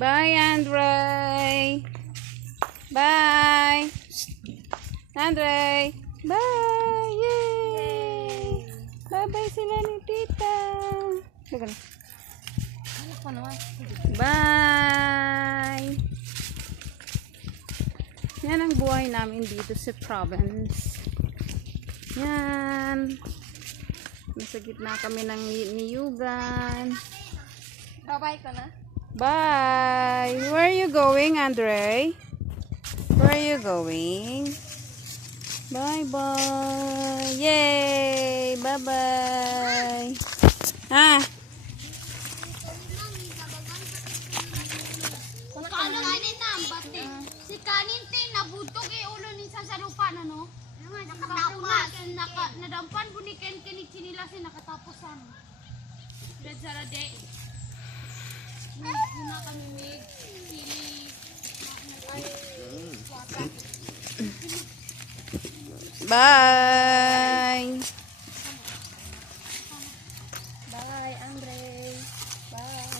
Bye, Andre. Bye. Andre. Bye. Yay. Bye-bye sila ni Tita. Bye. Yan ang buhay namin dito sa province. Yan. Nasa gitna kami ng niyugan. Bye-bye ka na. Bye. Where are you going, Andre? Where are you going? Bye-bye. Yay. Bye-bye. Ah. Kanin na ang bati. Si kanin tin nabutog ulo ni sa lupa na no. Nakatapas. Nadampan buniken kini chinilasin nakatapusan. Dadzara de. Muna kami mig sili. Bye. Bye, Andre. Bye.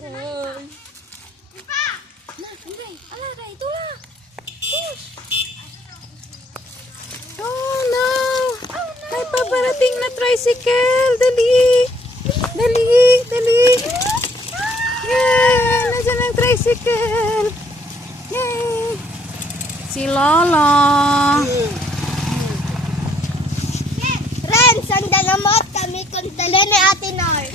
Bye. Andre, ala na ito la. Oh no! May paparating na tricycle! Dali! Dali! Dali! Yay! Nandiyan ang tricycle! Yay! Si Lolo! Ren, sandal mo kami kung tala ni Ate Nor.